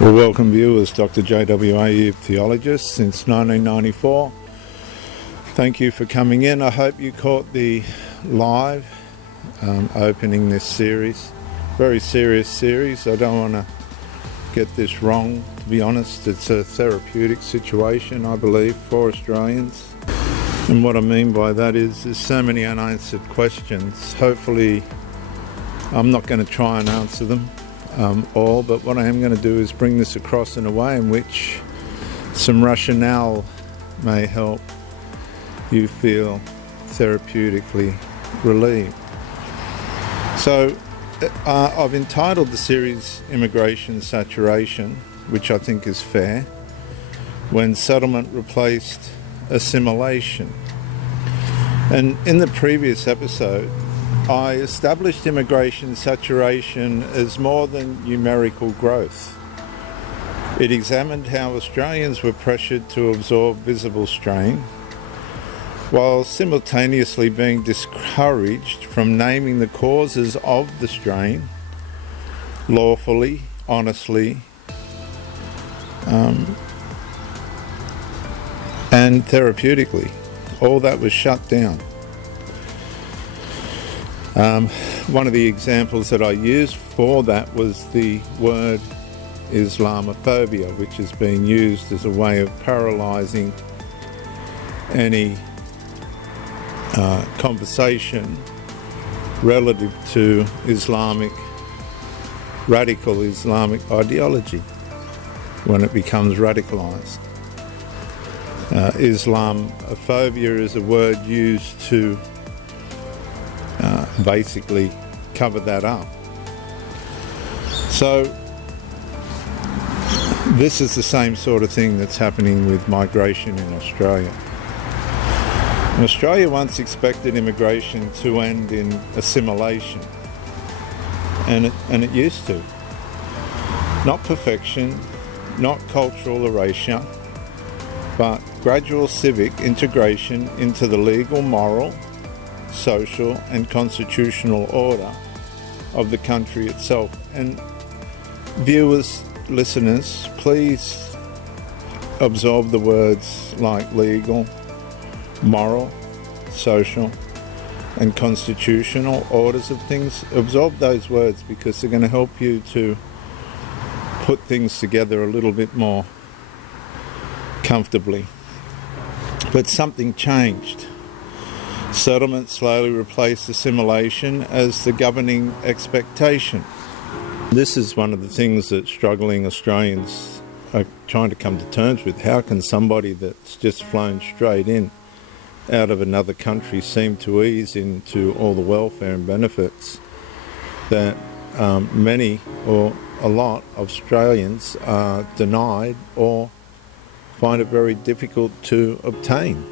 Well, welcome viewers, Dr. JWA, theologist since 1994. Thank you for coming in. I hope you caught the live opening this series. Very serious series. I don't want to get this wrong, to be honest. It's a therapeutic situation, I believe, for Australians. And what I mean by that is there's so many unanswered questions. Hopefully, I'm not going to try and answer them all, but what I am going to do is bring this across in a way in which some rationale may help you feel therapeutically relieved. So I've entitled the series Immigration Saturation, which I think is fair, when settlement replaced assimilation. And in the previous episode, I established immigration saturation as more than numerical growth. It examined how Australians were pressured to absorb visible strain, while simultaneously being discouraged from naming the causes of the strain lawfully, honestly, and therapeutically. All that was shut down. One of the examples that I used for that was the word Islamophobia, which is being used as a way of paralysing any conversation relative to radical Islamic ideology when it becomes radicalised. Islamophobia is a word used to basically cover that up. So this is the same sort of thing that's happening with migration in Australia. Australia once expected immigration to end in assimilation, and it used to. Not perfection, not cultural erasure, but gradual civic integration into the legal, moral, social and constitutional order of the country itself. And viewers, listeners, please absorb the words like legal, moral, social and constitutional orders of things. Absorb those words because they're going to help you to put things together a little bit more comfortably. But something changed. Settlement slowly replaced assimilation as the governing expectation. This is one of the things that struggling Australians are trying to come to terms with. How can somebody that's just flown straight in out of another country seem to ease into all the welfare and benefits that many or a lot of Australians are denied or find it very difficult to obtain?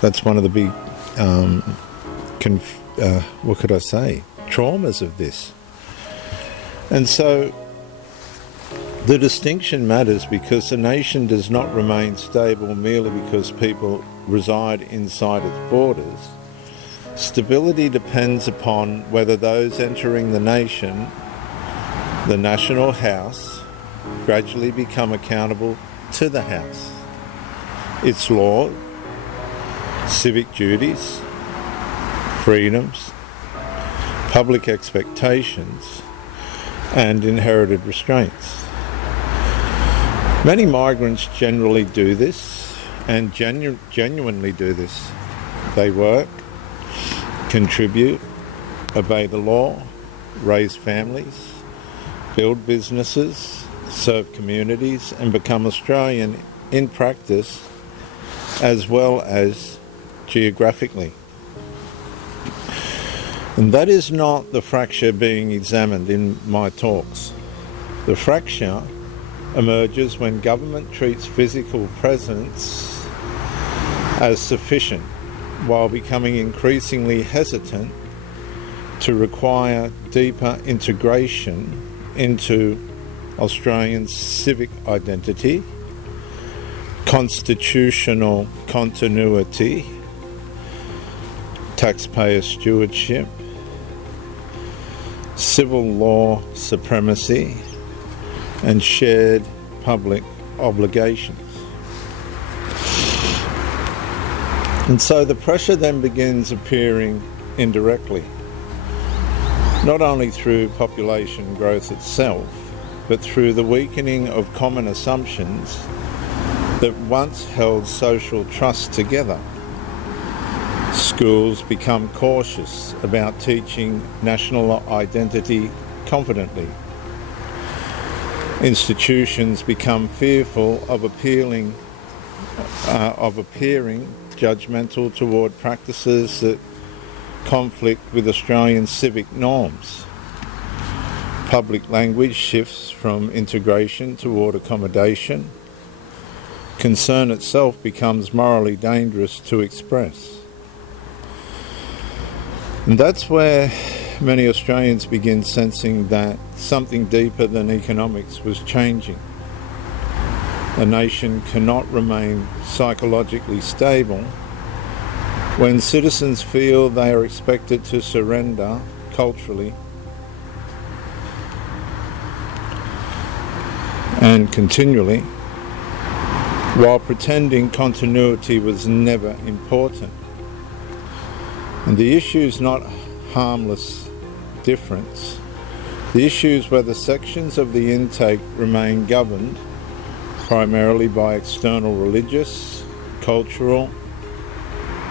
That's one of the big, traumas of this. And so the distinction matters because a nation does not remain stable merely because people reside inside its borders. Stability depends upon whether those entering the nation, the national house, gradually become accountable to the house, its law, civic duties, freedoms, public expectations, and inherited restraints. Many migrants generally do this and genuinely do this. They work, contribute, obey the law, raise families, build businesses, serve communities, and become Australian in practice as well as geographically. And that is not the fracture being examined in my talks. The fracture emerges when government treats physical presence as sufficient while becoming increasingly hesitant to require deeper integration into Australian civic identity, constitutional continuity, taxpayer stewardship, civil law supremacy, and shared public obligations. And so the pressure then begins appearing indirectly, not only through population growth itself, but through the weakening of common assumptions that once held social trust together. Schools become cautious about teaching national identity confidently. Institutions become fearful of appearing judgmental toward practices that conflict with Australian civic norms. Public language shifts from integration toward accommodation. Concern itself becomes morally dangerous to express. And that's where many Australians begin sensing that something deeper than economics was changing. A nation cannot remain psychologically stable when citizens feel they are expected to surrender culturally and continually, while pretending continuity was never important. And the issue is not harmless difference. The issue is whether sections of the intake remain governed primarily by external religious, cultural,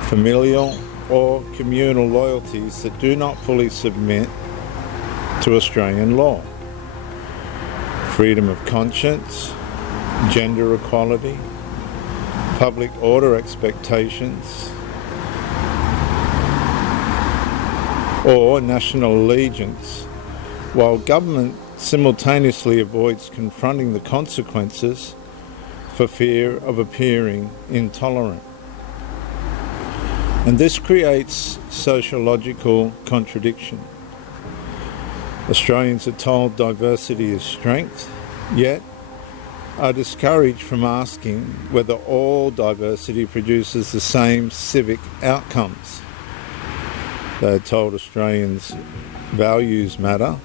familial or communal loyalties that do not fully submit to Australian law. Freedom of conscience, gender equality, public order expectations, or national allegiance, while government simultaneously avoids confronting the consequences for fear of appearing intolerant. And this creates sociological contradiction. Australians are told diversity is strength, yet are discouraged from asking whether all diversity produces the same civic outcomes. They are told Australians' values matter,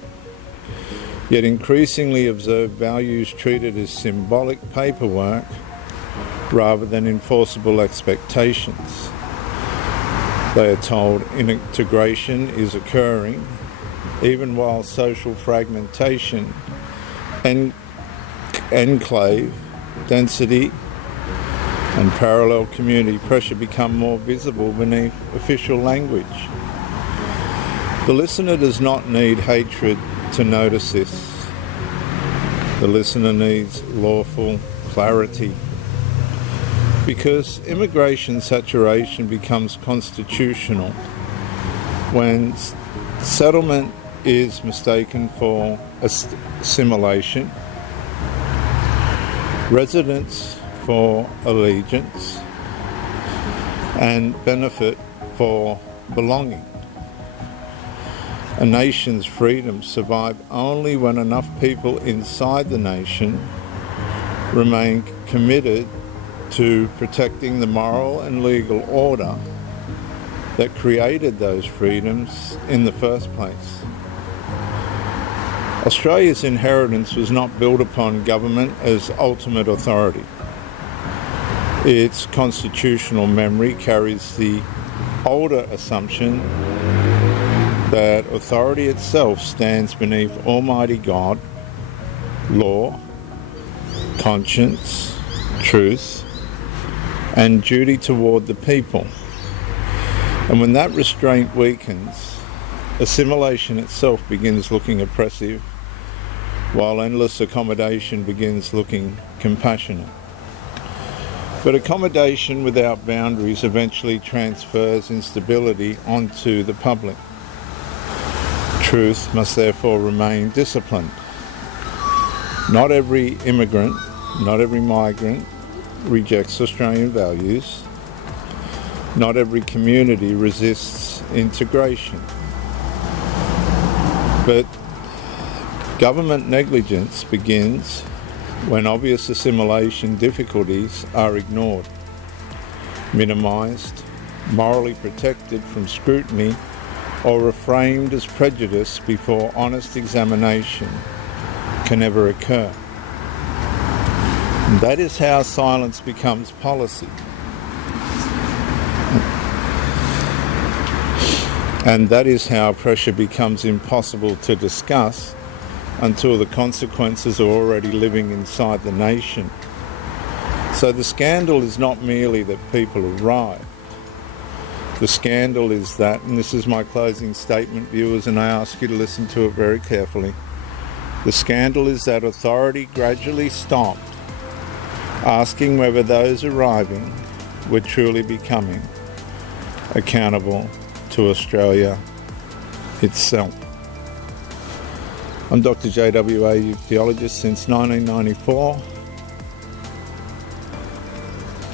yet increasingly observe values treated as symbolic paperwork rather than enforceable expectations. They are told integration is occurring even while social fragmentation, enclave, density and parallel community pressure become more visible beneath official language. The listener does not need hatred to notice this. The listener needs lawful clarity, because immigration saturation becomes constitutional when settlement is mistaken for assimilation, residence for allegiance, and benefit for belonging. A nation's freedoms survive only when enough people inside the nation remain committed to protecting the moral and legal order that created those freedoms in the first place. Australia's inheritance was not built upon government as ultimate authority. Its constitutional memory carries the older assumption that authority itself stands beneath Almighty God, law, conscience, truth, and duty toward the people. And when that restraint weakens, assimilation itself begins looking oppressive, while endless accommodation begins looking compassionate. But accommodation without boundaries eventually transfers instability onto the public. Truth must therefore remain disciplined. Not every immigrant, not every migrant rejects Australian values. Not every community resists integration. But government negligence begins when obvious assimilation difficulties are ignored, minimised, morally protected from scrutiny, or reframed as prejudice before honest examination can ever occur. And that is how silence becomes policy. And that is how pressure becomes impossible to discuss until the consequences are already living inside the nation. So the scandal is not merely that people arrive. The scandal is that, and this is my closing statement, viewers, and I ask you to listen to it very carefully. The scandal is that authority gradually stopped asking whether those arriving were truly becoming accountable to Australia itself. I'm Dr. JWA, theologist since 1994.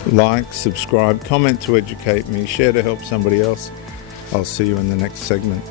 Like, subscribe, comment to educate me, share to help somebody else. I'll see you in the next segment.